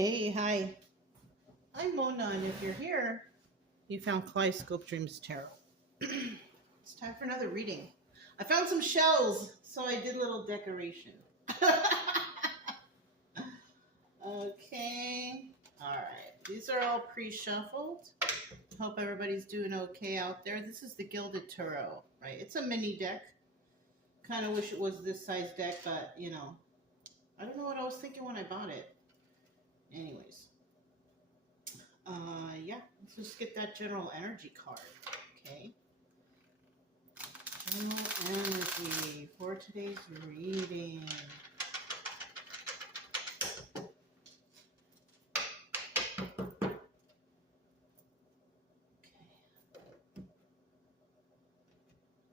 Hey, hi. I'm Mona, and if you're here, you found Kaleidoscope Dreams Tarot. It's time for another reading. I found some shells, so I did a little decoration. Okay. All right. These are all pre-shuffled. Hope everybody's doing okay out there. This is the Gilded Tarot, right? It's a mini deck. Kind of wish it was this size deck, but, I don't know what I was thinking when I bought it. Anyways. Yeah, let's just get that general energy card, okay? General energy for today's reading. Okay.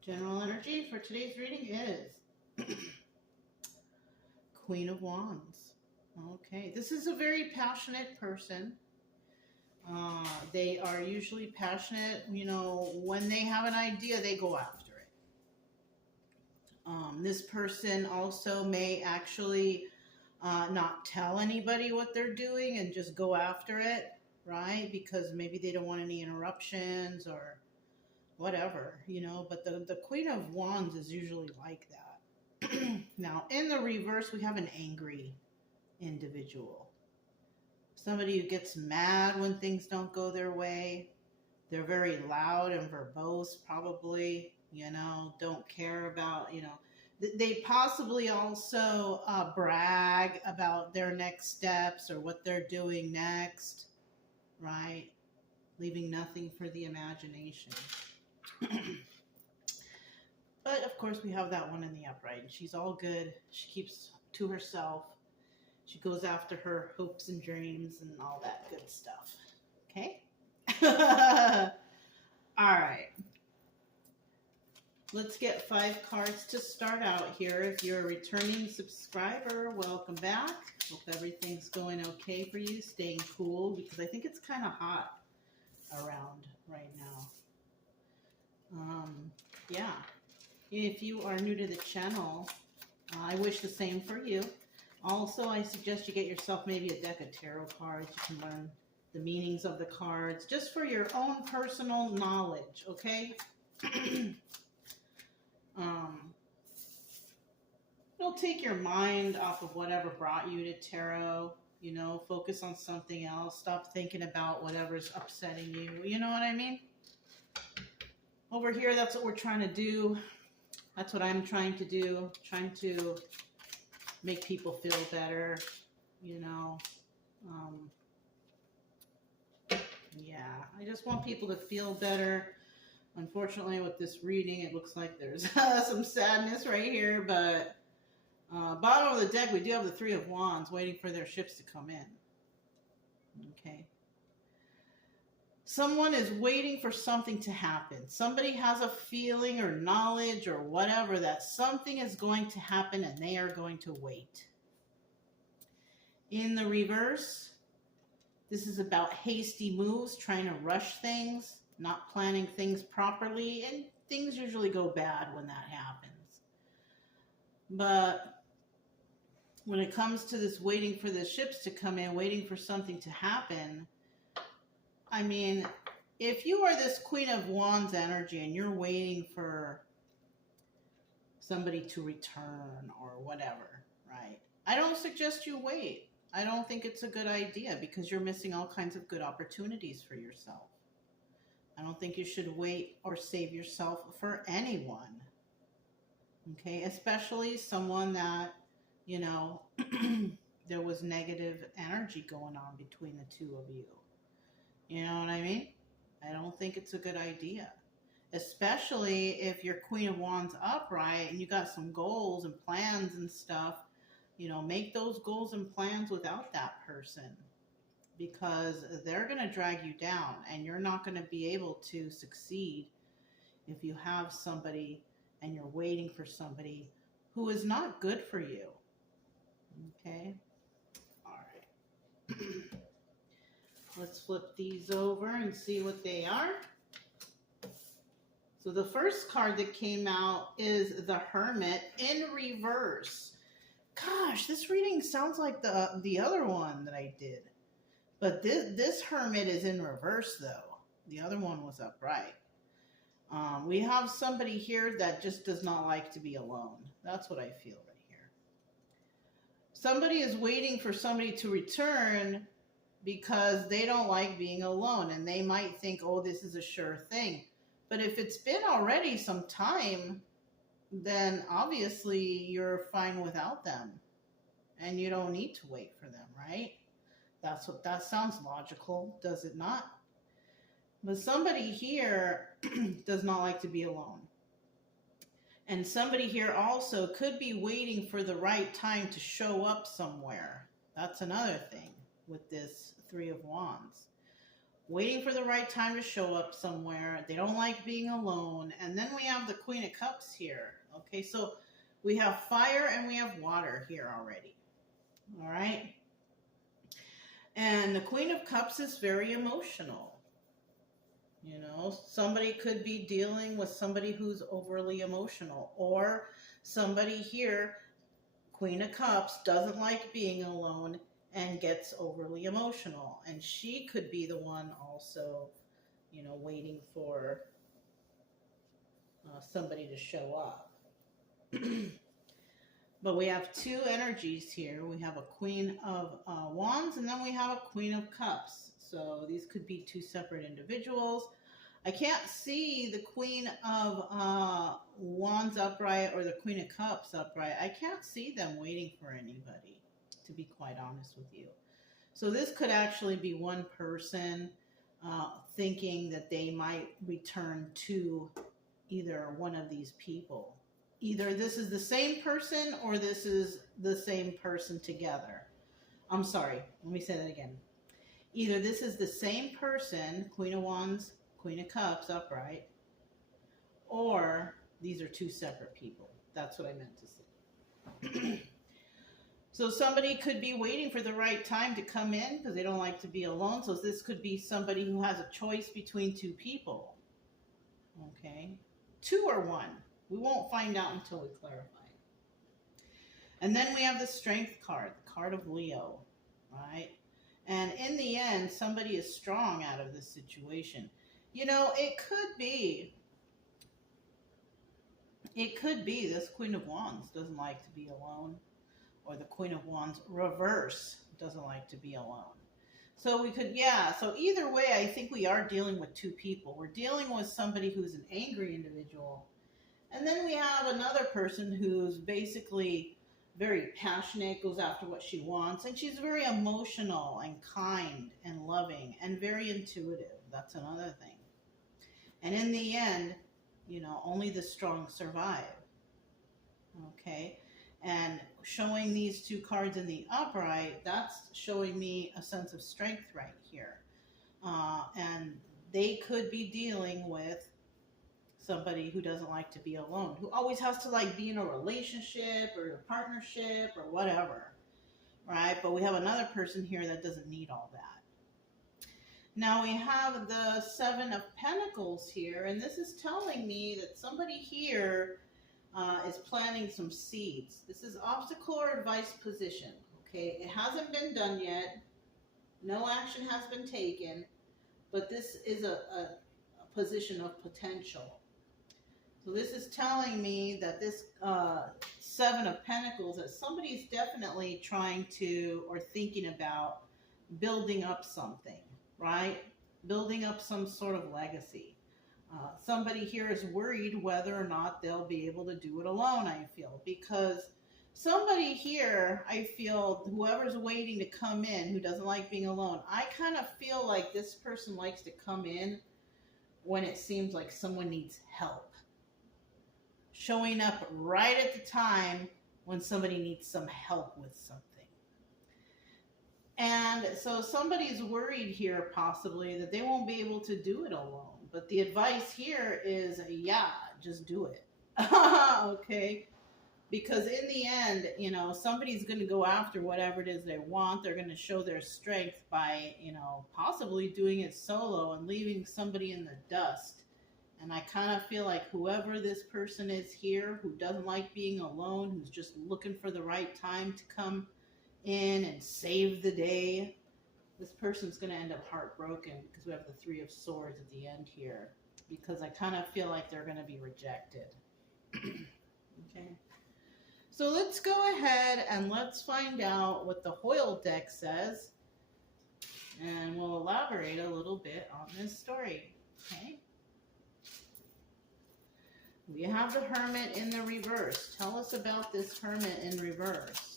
General energy for today's reading is Queen of Wands. Okay, this is a very passionate person. They are usually passionate, when they have an idea, they go after it. This person also may actually not tell anybody what they're doing and just go after it, right? Because maybe they don't want any interruptions or whatever, but the Queen of Wands is usually like that. Now, in the reverse, we have an angry individual. Somebody who gets mad when things don't go their way. They're very loud and verbose, probably, don't care about, They possibly also brag about their next steps or what they're doing next, right? Leaving nothing for the imagination. But, of course, we have that one in the upright. And she's all good. She keeps to herself. She goes after her hopes and dreams and all that good stuff. Okay? All right. Let's get 5 cards to start out here. If you're a returning subscriber, welcome back. Hope everything's going okay for you, staying cool, because I think it's kind of hot around right now. Yeah. If you are new to the channel, I wish the same for you. Also, I suggest you get yourself maybe a deck of tarot cards. You can learn the meanings of the cards just for your own personal knowledge, okay? It'll take your mind off of whatever brought you to tarot, focus on something else. Stop thinking about whatever's upsetting you. You know what I mean? Over here, that's what we're trying to do. That's what I'm trying to do. Trying to make people feel better, yeah, I just want people to feel better. Unfortunately, with this reading, it looks like there's some sadness right here, but bottom of the deck, we do have the 3 of Wands waiting for their ships to come in. Okay. Someone is waiting for something to happen. Somebody has a feeling or knowledge or whatever that something is going to happen and they are going to wait. In the reverse, this is about hasty moves, trying to rush things, not planning things properly, and things usually go bad when that happens. But when it comes to this waiting for the ships to come in, waiting for something to happen, I mean, if you are this Queen of Wands energy and you're waiting for somebody to return or whatever, right? I don't suggest you wait. I don't think it's a good idea because you're missing all kinds of good opportunities for yourself. I don't think you should wait or save yourself for anyone. Okay, especially someone that, there was negative energy going on between the two of you. You know what I mean? I don't think it's a good idea. Especially if you're Queen of Wands upright and you got some goals and plans and stuff, make those goals and plans without that person because they're going to drag you down and you're not going to be able to succeed if you have somebody and you're waiting for somebody who is not good for you. Okay? All right. Let's flip these over and see what they are. So the first card that came out is the Hermit in reverse. Gosh, this reading sounds like the other one that I did. But this Hermit is in reverse, though. The other one was upright. We have somebody here that just does not like to be alone. That's what I feel right here. Somebody is waiting for somebody to return because they don't like being alone, and they might think, oh, this is a sure thing. But if it's been already some time, then obviously you're fine without them, and you don't need to wait for them, right? That sounds logical, does it not? But somebody here does not like to be alone. And somebody here also could be waiting for the right time to show up somewhere. That's another thing with this Three of Wands. Waiting for the right time to show up somewhere. They don't like being alone. And then we have the Queen of Cups here. Okay, so we have fire and we have water here already. All right. And the Queen of Cups is very emotional. You know, somebody could be dealing with somebody who's overly emotional, or somebody here, Queen of Cups, doesn't like being alone and gets overly emotional. And she could be the one also, you know, waiting for somebody to show up. But we have two energies here. We have a Queen of Wands, and then we have a Queen of Cups. So these could be two separate individuals. I can't see the Queen of Wands upright or the Queen of Cups upright. I can't see them waiting for anybody, to be quite honest with you. So this could actually be one person thinking that they might return to either one of these people. Either this is the same person or this is the same person together. I'm sorry, let me say that again. Either this is the same person, Queen of Wands, Queen of Cups upright, or these are two separate people. That's what I meant to say. So somebody could be waiting for the right time to come in because they don't like to be alone. So this could be somebody who has a choice between two people. Okay? Two or one. We won't find out until we clarify. And then we have the Strength card, the card of Leo, right? And in the end, somebody is strong out of this situation. You know, it could be this Queen of Wands doesn't like to be alone, or the Queen of Wands reverse doesn't like to be alone. So we could, so either way, I think we are dealing with two people. We're dealing with somebody who's an angry individual. And then we have another person who's basically very passionate, goes after what she wants, and she's very emotional and kind and loving and very intuitive. That's another thing. And in the end, you know, only the strong survive. Okay? And showing these two cards in the upright, that's showing me a sense of strength right here. And they could be dealing with somebody who doesn't like to be alone, who always has to like be in a relationship or a partnership or whatever, right? But we have another person here that doesn't need all that. Now we have the Seven of Pentacles here, and this is telling me that somebody here is planting some seeds. This is obstacle or advice position, okay? It hasn't been done yet. No action has been taken, but this is a position of potential. So this is telling me that this Seven of Pentacles, that somebody's definitely trying to or thinking about building up something, right? Building up some sort of legacy. Somebody here is worried whether or not they'll be able to do it alone, I feel. Because somebody here, I feel, whoever's waiting to come in, who doesn't like being alone, I kind of feel like this person likes to come in when it seems like someone needs help. Showing up right at the time when somebody needs some help with something. And so somebody's worried here possibly that they won't be able to do it alone. But the advice here is, just do it. Okay? Because in the end, you know, somebody's going to go after whatever it is they want. They're going to show their strength by, you know, possibly doing it solo and leaving somebody in the dust. And I kind of feel like whoever this person is here, who doesn't like being alone, who's just looking for the right time to come in and save the day, This person's going to end up heartbroken because we have the Three of Swords at the end here. Because I kind of feel like they're going to be rejected. Okay. So let's go ahead and let's find out what the Hoyle deck says. And we'll elaborate a little bit on this story. Okay. We have the Hermit in the reverse. Tell us about this Hermit in reverse.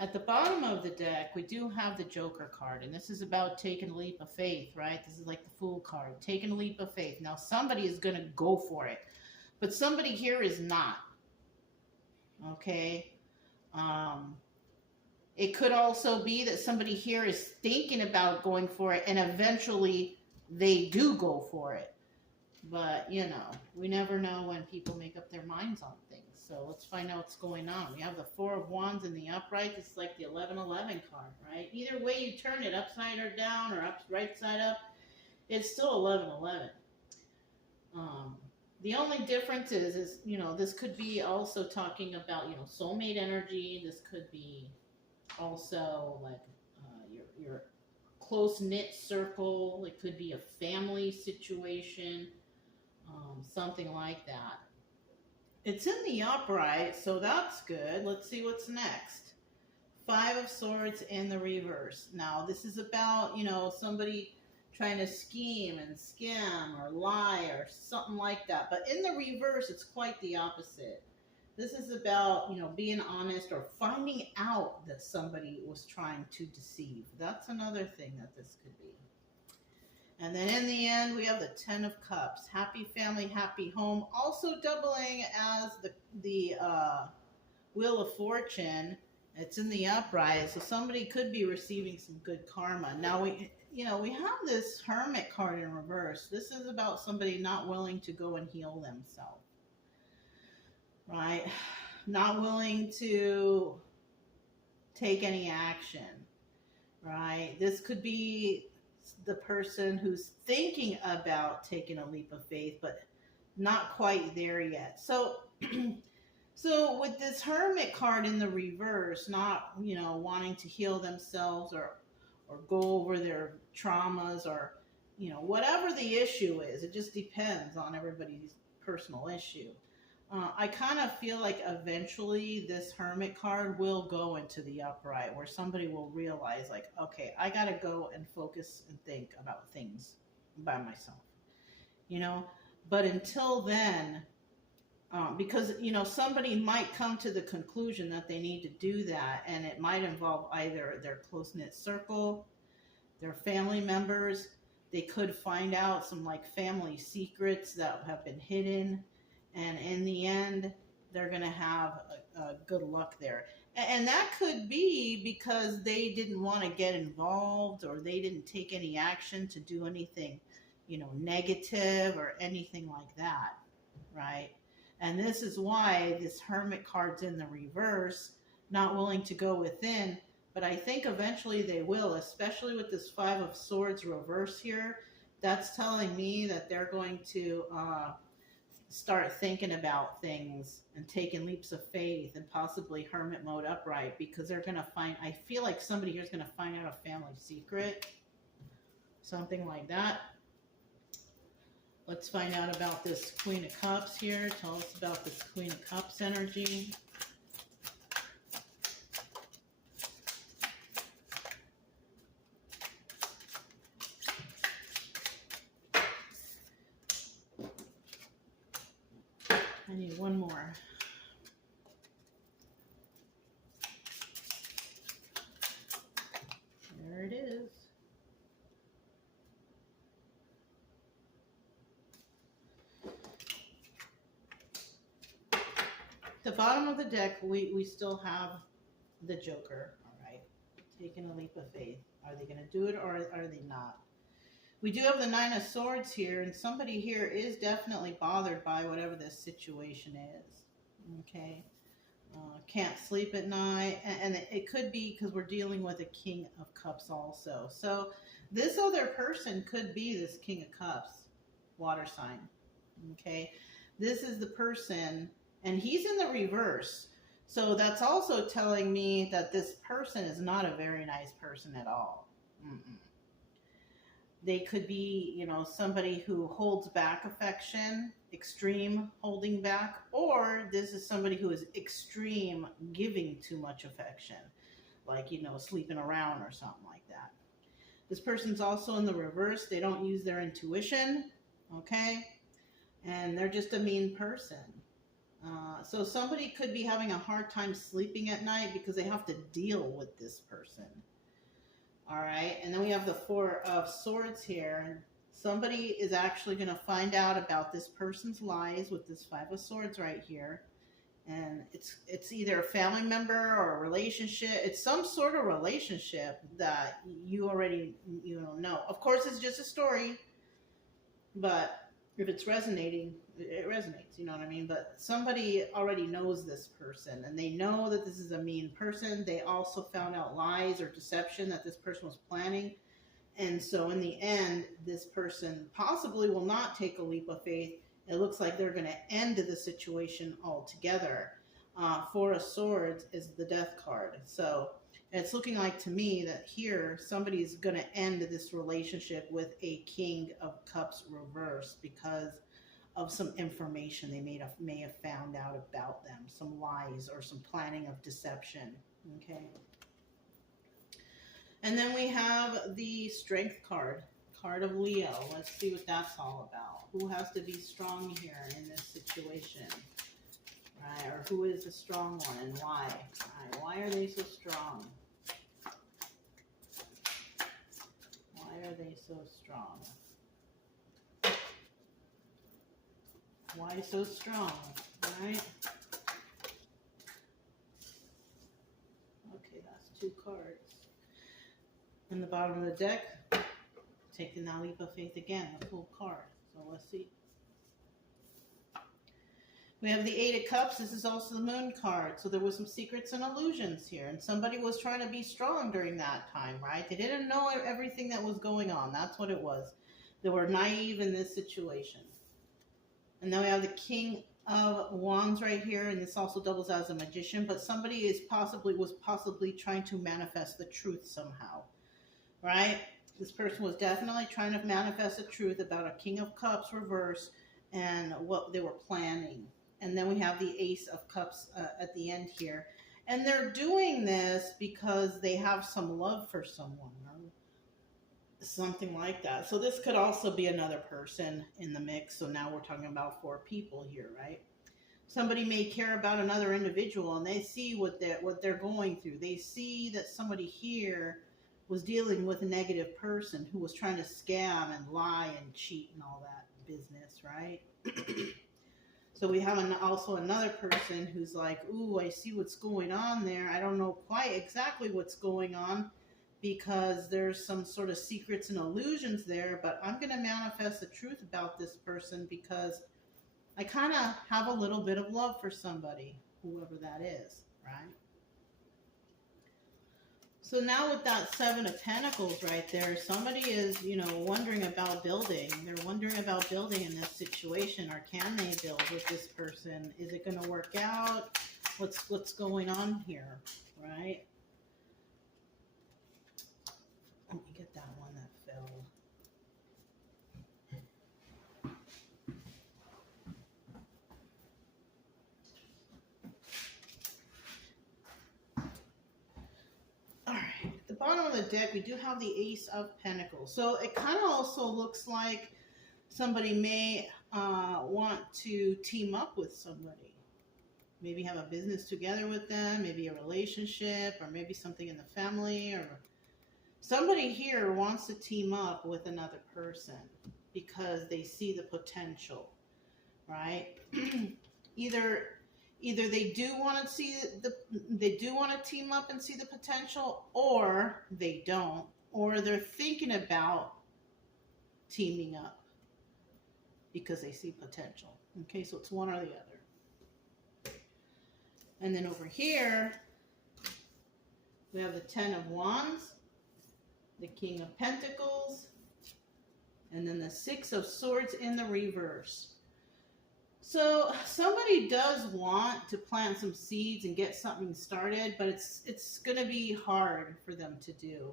At the bottom of the deck, we do have the Joker card, and this is about taking a leap of faith, right? This is like the Fool card, taking a leap of faith. Now, somebody is going to go for it, but somebody here is not, okay? It could also be that somebody here is thinking about going for it, and eventually they do go for it. But, you know, we never know when people make up their minds on things. So let's find out what's going on. We have the Four of Wands in the upright. It's like the 1111 card, right? Either way you turn it, upside or down or right side up, it's still 1111. The only difference is, you know, this could be also talking about, you know, soulmate energy. This could be also like your close-knit circle. It could be a family situation, something like that. It's in the upright, so that's good. Let's see what's next. Five of Swords in the reverse. Now, this is about, you know, somebody trying to scheme and scam or lie or something like that. But in the reverse, it's quite the opposite. This is about, you know, being honest or finding out that somebody was trying to deceive. That's another thing that this could be. And then in the end, we have the Ten of Cups. Happy family, happy home. Also doubling as the Wheel of Fortune. It's in the upright, so somebody could be receiving some good karma. Now, we have this Hermit card in reverse. This is about somebody not willing to go and heal themselves. Right? Not willing to take any action. Right? This could be the person who's thinking about taking a leap of faith, but not quite there yet. So, so with this Hermit card in the reverse, not, you know, wanting to heal themselves or go over their traumas or, you know, whatever the issue is, it just depends on everybody's personal issue. I kind of feel like eventually this Hermit card will go into the upright where somebody will realize like, okay, I got to go and focus and think about things by myself, you know, but until then, because, you know, somebody might come to the conclusion that they need to do that, and it might involve either their close-knit circle, their family members. They could find out some like family secrets that have been hidden. And in the end, they're going to have a good luck there. And that could be because they didn't want to get involved or they didn't take any action to do anything, you know, negative or anything like that, right? And this is why this Hermit card's in the reverse, not willing to go within. But I think eventually they will, especially with this Five of Swords reverse here. That's telling me that they're going to start thinking about things and taking leaps of faith and possibly Hermit mode upright, because they're going to find, I feel like somebody here is going to find out a family secret, something like that. Let's find out about this Queen of Cups here. Tell us about this Queen of Cups energy. I need one more. There it is. The bottom of the deck, we still have the Joker, all right? Taking a leap of faith. Are they going to do it or are they not? We do have the Nine of Swords here, and somebody here is definitely bothered by whatever this situation is, okay? Can't sleep at night, and it could be because we're dealing with a King of Cups also. So this other person could be this King of Cups, water sign. Okay, this is the person, and he's in the reverse. So that's also telling me that this person is not a very nice person at all. Mm-mm. They could be, you know, somebody who holds back affection, extreme holding back, or this is somebody who is extreme giving too much affection, like, you know, sleeping around or something like that. This person's also in the reverse. They don't use their intuition, okay? And they're just a mean person. So somebody could be having a hard time sleeping at night because they have to deal with this person. All right, and then we have the Four of Swords here. And somebody is actually going to find out about this person's lies with this Five of Swords right here. And it's either a family member or a relationship. It's some sort of relationship that you already know. Of course, it's just a story, but if it's resonating, it resonates, you know what I mean? But somebody already knows this person, and they know that this is a mean person. They also found out lies or deception that this person was planning. And so in the end, this person possibly will not take a leap of faith. It looks like they're going to end the situation altogether. Four of Swords is the Death card. So it's looking like to me that here somebody's going to end this relationship with a King of Cups reverse because of some information they may have found out about them, some lies or some planning of deception. Okay. And then we have the Strength card, card of Leo. Let's see what that's all about. Who has to be strong here in this situation? Right? Or who is a strong one and why? Right, why are they so strong? Why are they so strong? Why so strong? Right? Okay, that's 2 cards. In the bottom of the deck, taking that leap of faith again, the full card. So let's see. We have the Eight of Cups. This is also the Moon card. So there was some secrets and illusions here. And somebody was trying to be strong during that time, right? They didn't know everything that was going on. That's what it was. They were naive in this situation. And then we have the King of Wands right here. And this also doubles as a magician. But somebody was possibly trying to manifest the truth somehow, right? This person was definitely trying to manifest the truth about a King of Cups reverse and what they were planning. And then we have the Ace of Cups at the end here. And they're doing this because they have some love for someone or something like that. So this could also be another person in the mix. So now we're talking about 4 people here, right? Somebody may care about another individual and they see what they're going through. They see that somebody here was dealing with a negative person who was trying to scam and lie and cheat and all that business, right? So we have also another person who's like, ooh, I see what's going on there. I don't know quite exactly what's going on because there's some sort of secrets and illusions there, but I'm going to manifest the truth about this person because I kind of have a little bit of love for somebody, whoever that is, right? So now with that 7 of Pentacles right there, somebody is, wondering about building. They're wondering about building in this situation, or can they build with this person? Is it going to work out? What's going on here, right? Let me get that one that fell. Bottom of the deck, we do have the Ace of Pentacles. So it kind of also looks like somebody may want to team up with somebody. Maybe have a business together with them, maybe a relationship, or maybe something in the family, or somebody here wants to team up with another person because they see the potential, right? Either they do want to team up and see the potential, or they don't, or they're thinking about teaming up because they see potential. Okay, so it's one or the other. And then over here, we have the 10 of Wands, the King of Pentacles, And then the Six of Swords in the reverse. So somebody does want to plant some seeds and get something started, but it's going to be hard for them to do.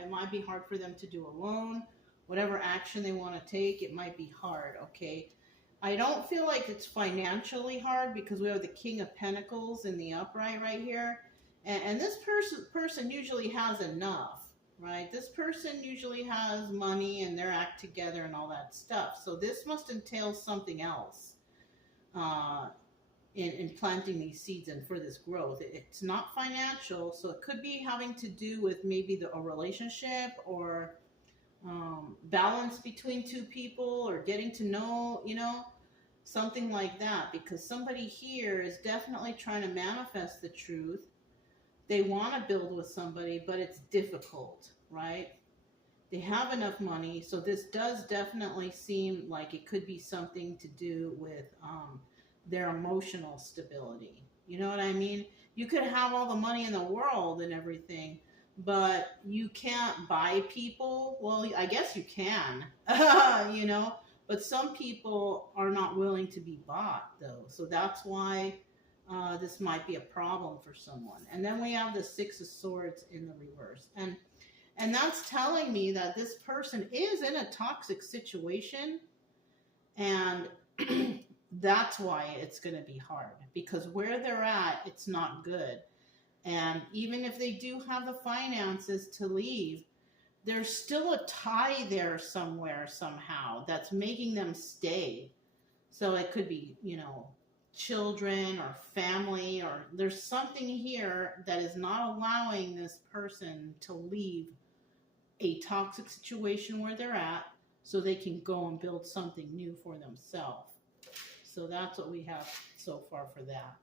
It might be hard for them to do alone. Whatever action they want to take, it might be hard, okay? I don't feel like it's financially hard because we have the King of Pentacles in the upright right here. And this person usually has enough, right? This person usually has money and their act together and all that stuff. So this must entail something else. In planting these seeds and for this growth. It's not financial, so it could be having to do with maybe a relationship or balance between two people or getting to know, you know, something like that. Because somebody here is definitely trying to manifest the truth. They want to build with somebody, but it's difficult, right? They have enough money, so this does definitely seem like it could be something to do with their emotional stability. You know what I mean? You could have all the money in the world and everything, but you can't buy people. Well, I guess you can, you know, but some people are not willing to be bought, though. So that's why this might be a problem for someone. And then we have the Six of Swords in the reverse. And that's telling me that this person is in a toxic situation, and that's why it's going to be hard, because where they're at, it's not good. And even if they do have the finances to leave, there's still a tie there somewhere, somehow, that's making them stay. So it could be, you know, children or family, or there's something here that is not allowing this person to leave a toxic situation where they're at so they can go and build something new for themselves. So that's what we have so far for that.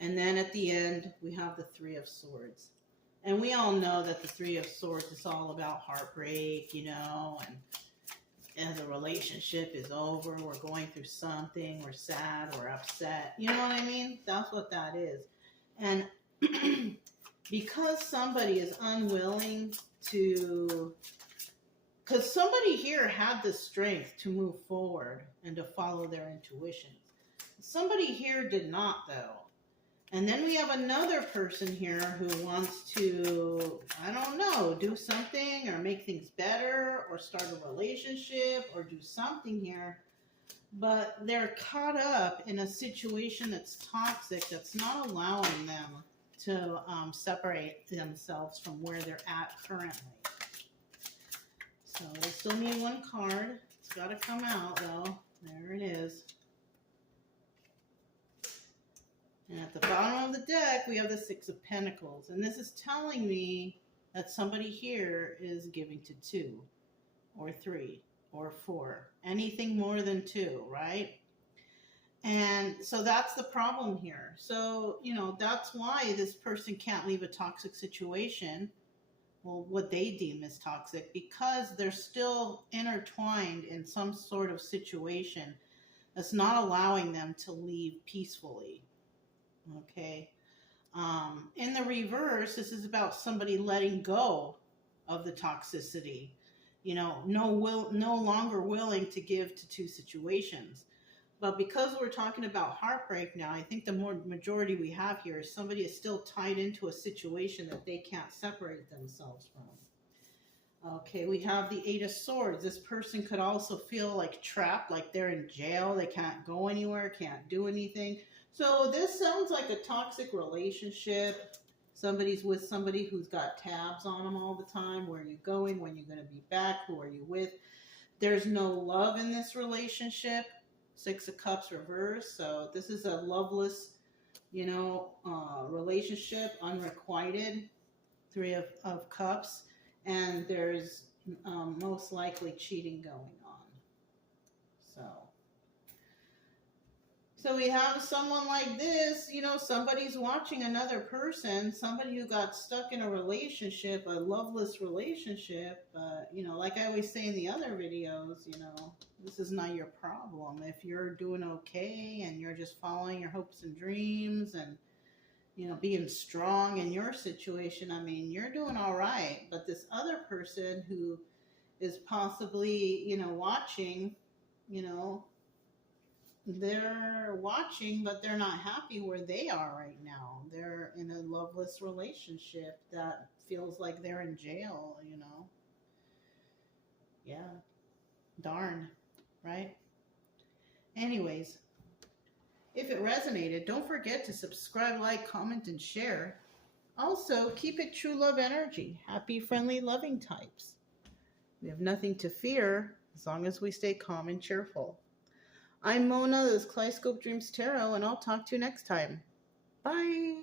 And then at the end, we have the Three of Swords. And we all know that the Three of Swords is all about heartbreak, you know, and the relationship is over, we're going through something, we're sad, we're upset. You know what I mean? That's what that is. And because somebody is unwilling to, because somebody here had the strength to move forward and to follow their intuitions. Somebody here did not, though. And then we have another person here who wants to, I don't know, do something or make things better or start a relationship or do something here. But they're caught up in a situation that's toxic, that's not allowing them to separate themselves from where they're at currently. So we still need one card. It's got to come out, though. There it is. And at the bottom of the deck, we have the Six of Pentacles. And this is telling me that somebody here is giving to 2 or 3 or 4. Anything more than 2, right? And so that's the problem here. So, you know, that's why this person can't leave a toxic situation, well, what they deem as toxic, because they're still intertwined in some sort of situation that's not allowing them to leave peacefully. Okay. In the reverse, this is about somebody letting go of the toxicity. You know, no longer willing to give to 2 situations. But because we're talking about heartbreak now, I think the majority we have here is somebody is still tied into a situation that they can't separate themselves from. Okay, we have the Eight of Swords. This person could also feel like trapped, like they're in jail. They can't go anywhere, can't do anything. So this sounds like a toxic relationship. Somebody's with somebody who's got tabs on them all the time. Where are you going? When are you going to be back? Who are you with? There's no love in this relationship. Six of Cups reverse. So this is a loveless, you know, relationship, unrequited. Three of Cups. And there's most likely cheating going on. So we have someone like this, you know, somebody's watching another person, somebody who got stuck in a relationship, a loveless relationship. You know, like I always say in the other videos, you know, this is not your problem. If you're doing okay and you're just following your hopes and dreams and, you know, being strong in your situation. I mean, you're doing all right, but this other person who is possibly, you know, watching, you know, they're watching, but they're not happy where they are right now. They're in a loveless relationship that feels like they're in jail, you know. Yeah, darn, right? Anyways, if it resonated, don't forget to subscribe, like, comment, and share. Also, keep it true love energy. Happy, friendly, loving types. We have nothing to fear as long as we stay calm and cheerful. I'm Mona, this is Kaleidoscope Dreams Tarot, and I'll talk to you next time. Bye.